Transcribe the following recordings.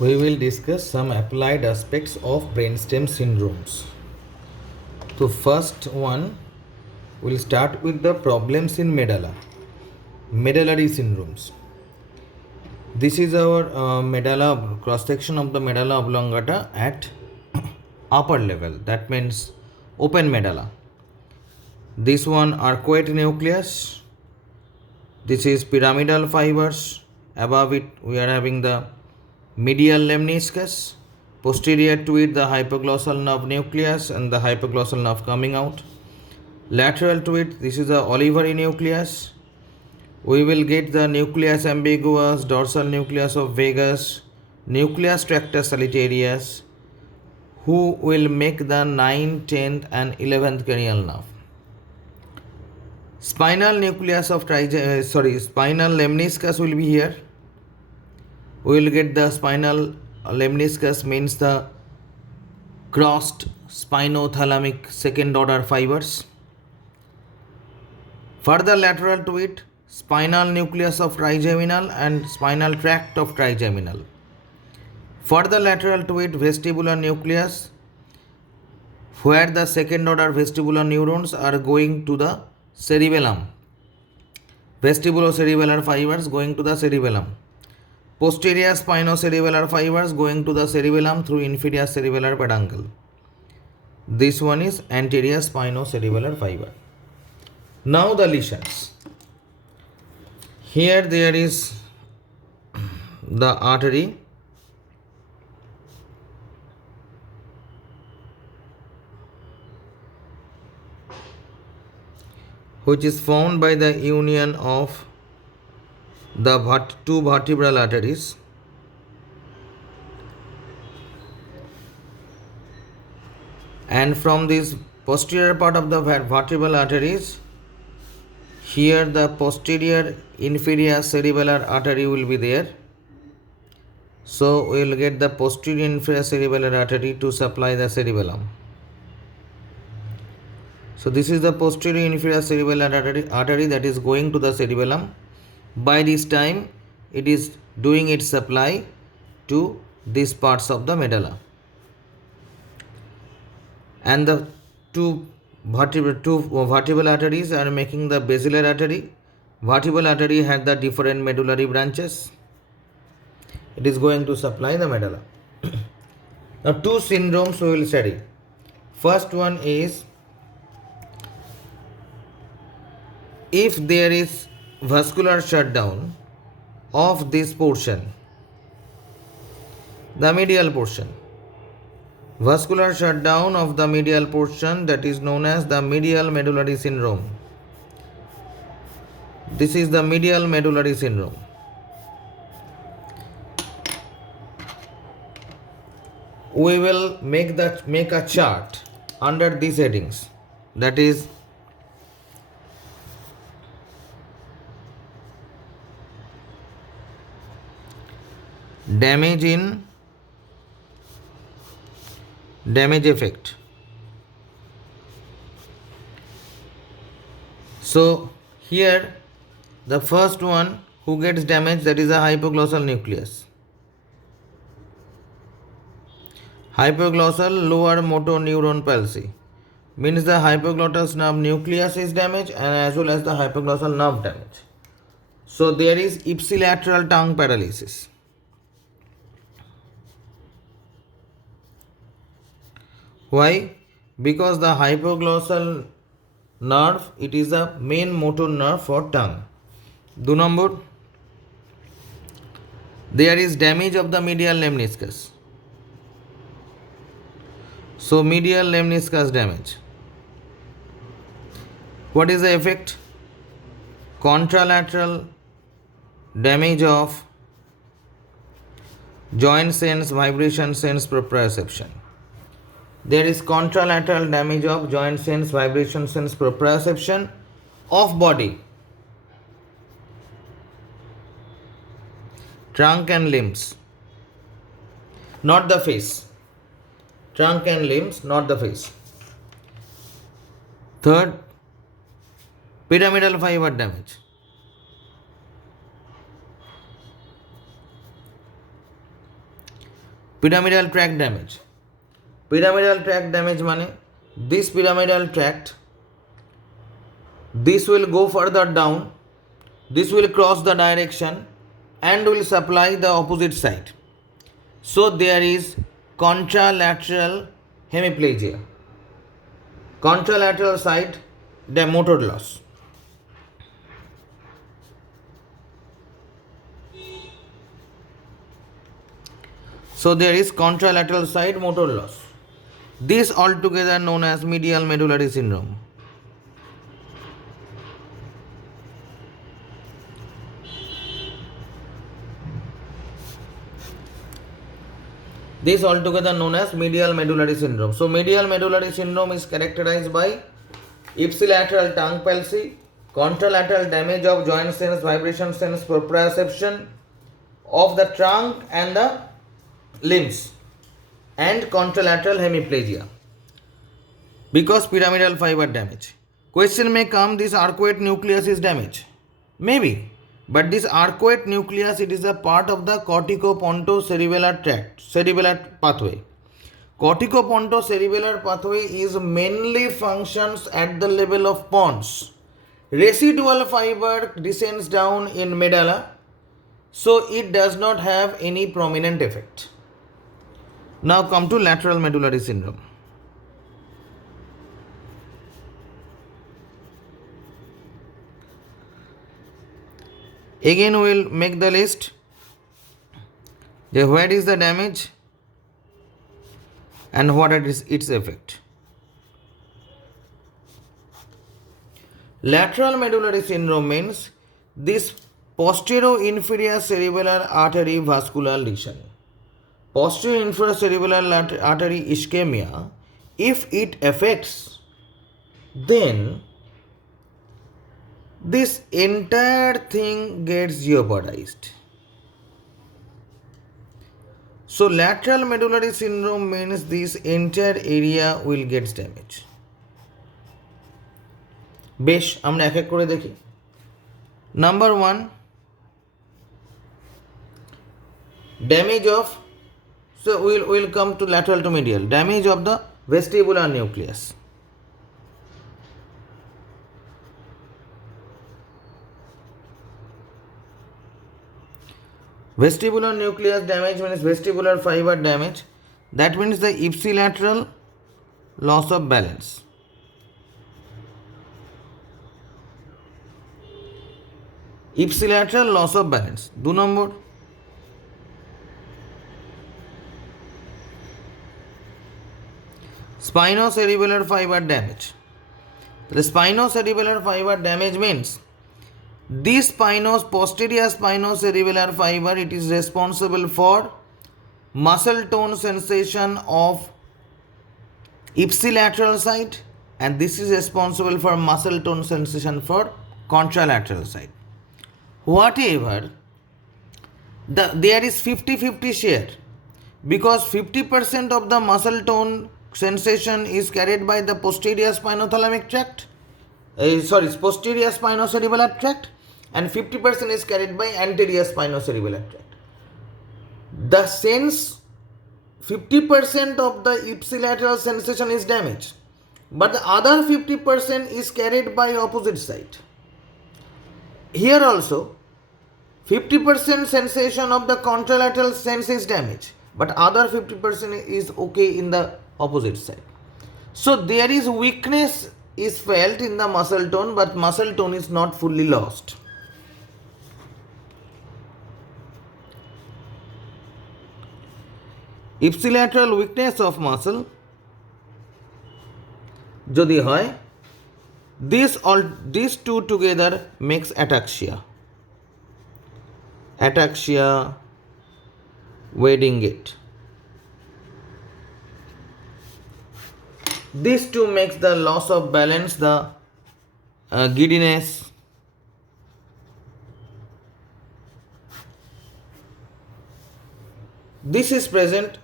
we will discuss some applied aspects of brainstem syndromes. So first one, we'll start with the problems in medullary syndromes. This is our medulla cross section of the medulla oblongata at upper level. That means open medulla. This one arcuate nucleus. This is pyramidal fibers. Above it we are having the medial lemniscus. Posterior to it the hypoglossal nerve nucleus and the hypoglossal nerve coming out. Lateral to it, this is the olivary nucleus. We will get the nucleus ambiguous, dorsal nucleus of vagus, nucleus tractus solitarius, who will make the 9th, 10th and 11th cranial nerve. Spinal lemniscus will be here. We will get the spinal lemniscus, means the crossed spinothalamic second order fibers. Further lateral to it, spinal nucleus of trigeminal and spinal tract of trigeminal. Further lateral to it, vestibular nucleus, where the second order vestibular neurons are going to the cerebellum. Vestibulocerebellar fibers going to the cerebellum. Posterior spinocerebellar fibers going to the cerebellum through inferior cerebellar peduncle. This one is anterior spinocerebellar fiber. Now the lesions. Here there is the artery, which is formed by the union of the two vertebral arteries. And from this posterior part of the vertebral arteries, here the posterior inferior cerebellar artery will be there. So we will get the posterior inferior cerebellar artery to supply the cerebellum. So this is the posterior inferior cerebellar artery that is going to the cerebellum. By this time it is doing its supply to these parts of the medulla. And the two vertebral arteries are making the basilar artery. Vertebral artery had the different medullary branches. It is going to supply the medulla. Now two syndromes we will study. First one is, if there is vascular shutdown of this portion, the medial portion. Vascular shutdown of the medial portion, that is known as the medial medullary syndrome. This is the medial medullary syndrome. We will make a chart under these headings. That is damage effect. So here the first one who gets damaged, that is a hypoglossal nucleus. Hypoglossal lower motor neuron palsy means the hypoglottis nerve nucleus is damaged and as well as the hypoglossal nerve damage. So there is ipsilateral tongue paralysis. Why? Because the hypoglossal nerve, it is the main motor nerve for tongue. 2 number, there is damage of the medial lemniscus. So medial lemniscus damage. What is the effect? Contralateral damage of joint sense, vibration sense, proprioception. There is contralateral damage of joint sense, vibration sense, proprioception of body, trunk and limbs, not the face. Trunk and limbs, not the face. Third, pyramidal fiber damage. Pyramidal tract damage. Pyramidal tract damage means this pyramidal tract, this will go further down, this will cross the direction and will supply the opposite side. So there is contralateral hemiplegia. Contralateral side, the motor loss. So there is contralateral side motor loss. This altogether known as medial medullary syndrome. This altogether known as medial medullary syndrome. So medial medullary syndrome is characterized by ipsilateral tongue palsy, contralateral damage of joint sense, vibration sense, proprioception of the trunk and the limbs, and contralateral hemiplegia because pyramidal fiber damage. Question may come, this arcuate nucleus is damaged. Maybe, but this arcuate nucleus, it is a part of the corticopontocerebellar tract, cerebellar pathway. Corticopontocerebellar pathway is mainly functions at the level of pons. Residual fiber descends down in medulla, so it does not have any prominent effect. Now come to lateral medullary syndrome. Again we will make the list. Where is the damage and what is its effect. Lateral medullary syndrome means this posterior-inferior cerebellar artery vascular lesion. Posterior-inferior cerebellar artery ischemia, if it affects, then this entire thing gets jeopardized. So lateral medullary syndrome means this entire area will get damaged. বেশ আমরা এক এক করে দেখি. Number 1, damage of, so we'll come to lateral to medial. Damage of the vestibular nucleus. Vestibular nucleus damage means vestibular fiber damage. That means the ipsilateral loss of balance. Ipsilateral loss of balance. 2 number. Spinocerebellar fiber damage. The spinocerebellar fiber damage means this posterior spinocerebellar fiber, it is responsible for muscle tone sensation of ipsilateral side, and this is responsible for muscle tone sensation for contralateral side. Whatever, there is 50-50 share, because 50% of the muscle tone sensation is carried by the posterior spinothalamic tract, posterior spinocerebellar tract, and 50% is carried by anterior spinocerebellar tract. The sense, 50% of the ipsilateral sensation is damaged, but the other 50% is carried by opposite side. Here also 50% sensation of the contralateral sense is damaged, but other 50% is okay in the opposite side. So there is weakness is felt in the muscle tone, but muscle tone is not fully lost. Ipsilateral weakness of muscle jodi hoy, these two together makes ataxia. Ataxia, wedding gait. These two makes the loss of balance, the giddiness. This is present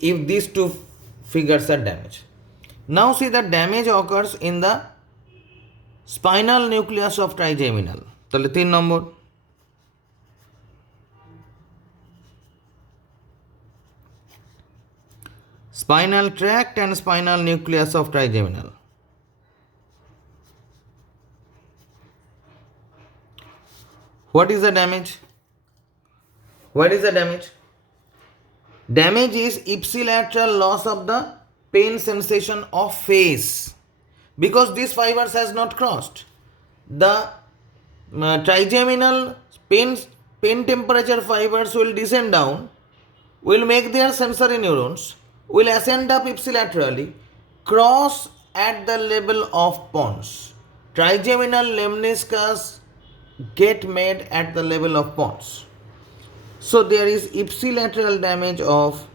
if these two figures are damaged. Now see, the damage occurs in the spinal nucleus of trigeminal. তাহলে 3 নম্বর. spinal tract and spinal nucleus of trigeminal. What is the damage? What is the damage? Damage is ipsilateral loss of the pain sensation of face because these fibers has not crossed. The trigeminal pain temperature fibers will descend down, will make their sensory neurons, will ascend up ipsilaterally, cross at the level of pons. Trigeminal lemniscus get made at the level of pons. So there is ipsilateral damage of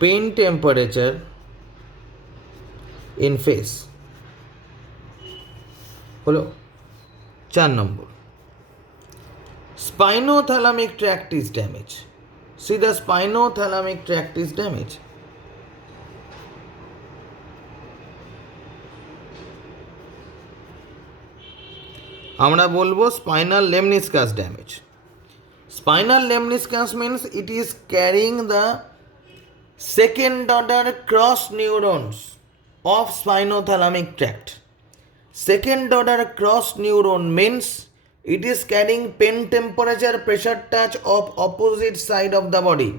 pain temperature in face. হলো 4 number. Spinothalamic tract is damaged. See, the spinothalamic tract is damaged. আমরা বলবো spinal lemniscus damage. Spinal lemniscus means it is carrying the second order cross neurons of spinothalamic tract. Second order cross neuron means it is carrying pain temperature pressure touch of opposite side of the body.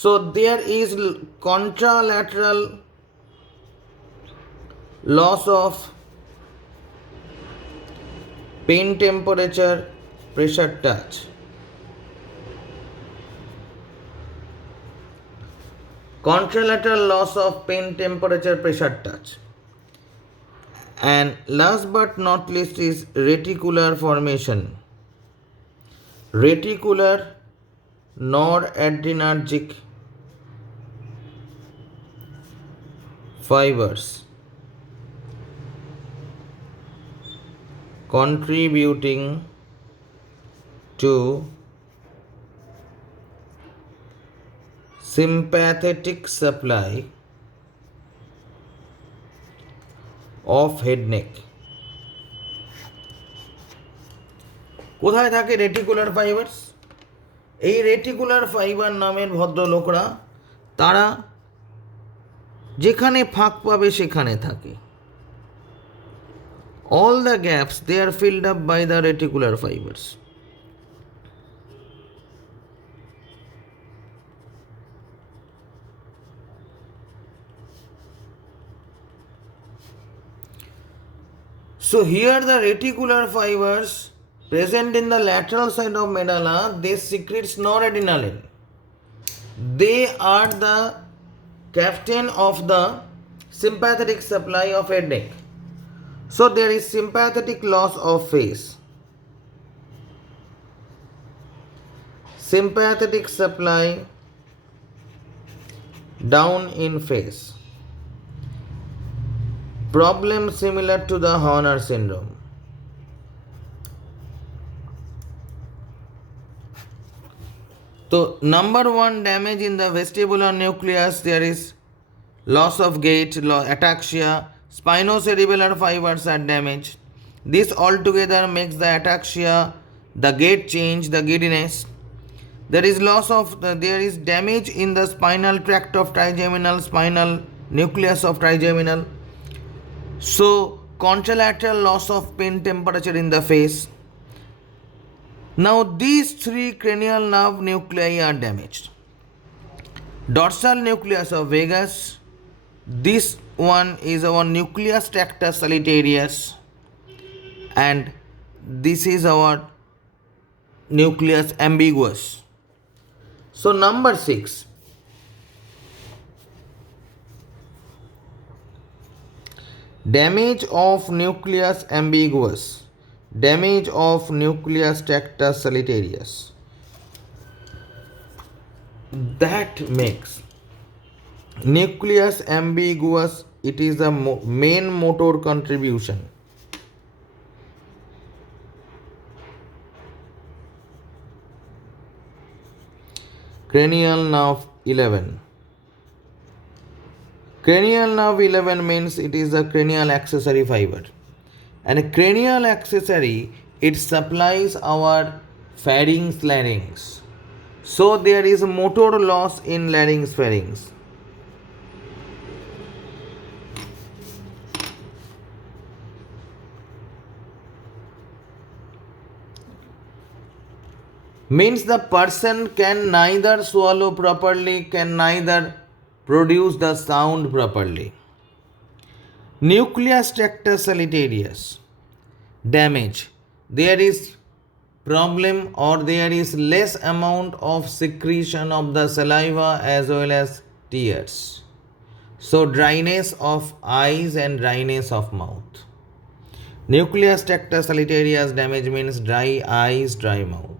So there is contralateral loss of pain temperature pressure touch. Contralateral loss of pain temperature pressure touch. And last but not least is reticular formation. Reticular noradrenergic fibers contributing to sympathetic supply of head neck. কোথায় থাকে reticular fibres? এই reticular fibre নামের ভদ্রলোকরা তারা যেখানে ফাঁক পাবে সেখানে থাকে। All the gaps they are filled up by the reticular fibers. So here the reticular fibers present in the lateral side of medulla, they secrete noradrenaline. They are the captain of the sympathetic supply of head neck. So there is sympathetic loss of face. Sympathetic supply down in face. Problem similar to the Horner syndrome. So number 1 damage in the vestibular nucleus, there is loss of gait, ataxia, spinocerebellar fibers are damaged. This altogether makes the ataxia, the gait change, the giddiness. There is damage in the spinal tract of trigeminal, spinal nucleus of trigeminal. So contralateral loss of pain temperature in the face. Now these 3 cranial nerve nuclei are damaged. Dorsal nucleus of vagus, this one is our nucleus tractus solitarius, and this is our nucleus ambiguous. So number 6, damage of nucleus ambiguous, damage of nucleus tractus solitarius. That makes nucleus ambiguous, it is the main motor contribution. Cranial nerve 11. Cranial nerve 11 means it is a cranial accessory fiber. And a cranial accessory, it supplies our larynx. So there is motor loss in pharynx. Means the person can neither swallow properly, can neither produce the sound properly. Nucleus tractus solitarius damage. There is problem or there is less amount of secretion of the saliva as well as tears. So dryness of eyes and dryness of mouth. Nucleus tractus solitarius damage means dry eyes, dry mouth.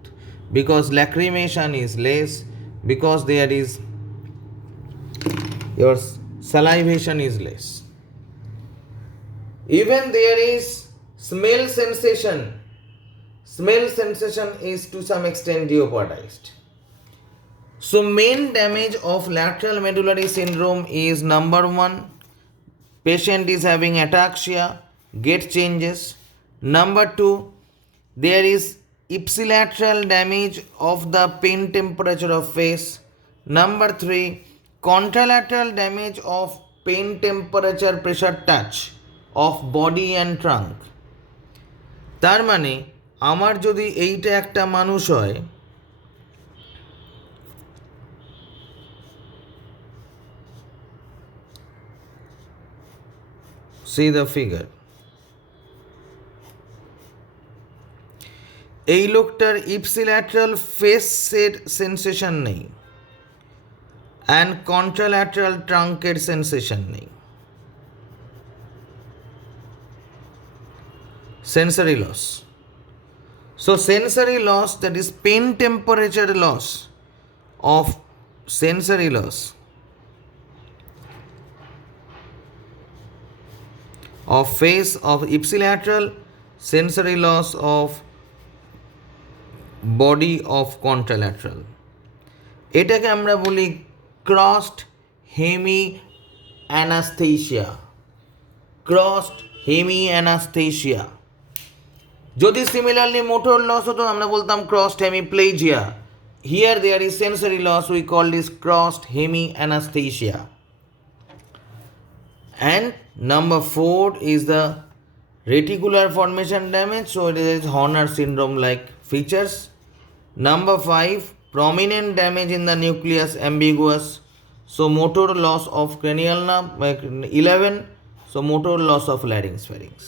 Because lacrimation is less, because there is your salivation is less. Even there is smell sensation. Smell sensation is to some extent jeopardized. So main damage of lateral medullary syndrome is number 1, patient is having ataxia, gait changes. Number 2, there is ipsilateral damage of the pain temperature of face. Number 3, contralateral damage of pain temperature pressure touch of body and trunk. তার মানে আমার যদি এইটা একটা মানুষ হয়, see the figure, এই লোকটার ইপসিল্যাটারাল ফেস সেন্সেশন নেই অ্যান্ড কন্ট্রাল্যাটারাল ট্রাঙ্কের সেন্সেশন নেই, sensory loss. So sensory loss, that is pain temperature loss of sensory loss of face of ipsilateral, sensory loss of body of contralateral. এটাকে আমরা বলি crossed hemi anesthesia. Crossed hemi anesthesia. যদি similarly motor loss হতো আমরা বলতাম crossed hemiplegia. Here there is sensory loss, we call this crossed hemi anaesthesia. And number 4 is the reticular formation damage, so it is Horner syndrome like features. Number 5, prominent damage in the nucleus ambiguous, so motor loss of cranial nerve. 11, so motor loss of pharynx.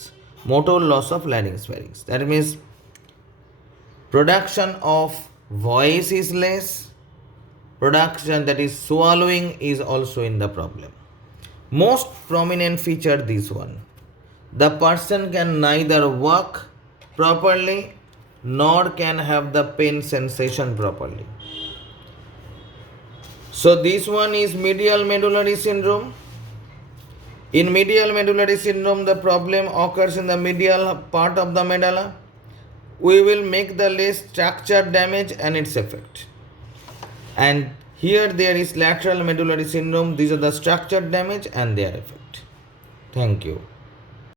Motor loss of pharynx. That means production of voice is less, production, that is swallowing, is also in the problem. Most prominent feature this one. The person can neither walk properly nor can have the pain sensation properly. So this one is medial medullary syndrome. In medial medullary syndrome, the problem occurs in the medial part of the medulla. We will make the less structure damage and its effect. And here there is lateral medullary syndrome. These are the structure damage and their effect. Thank you.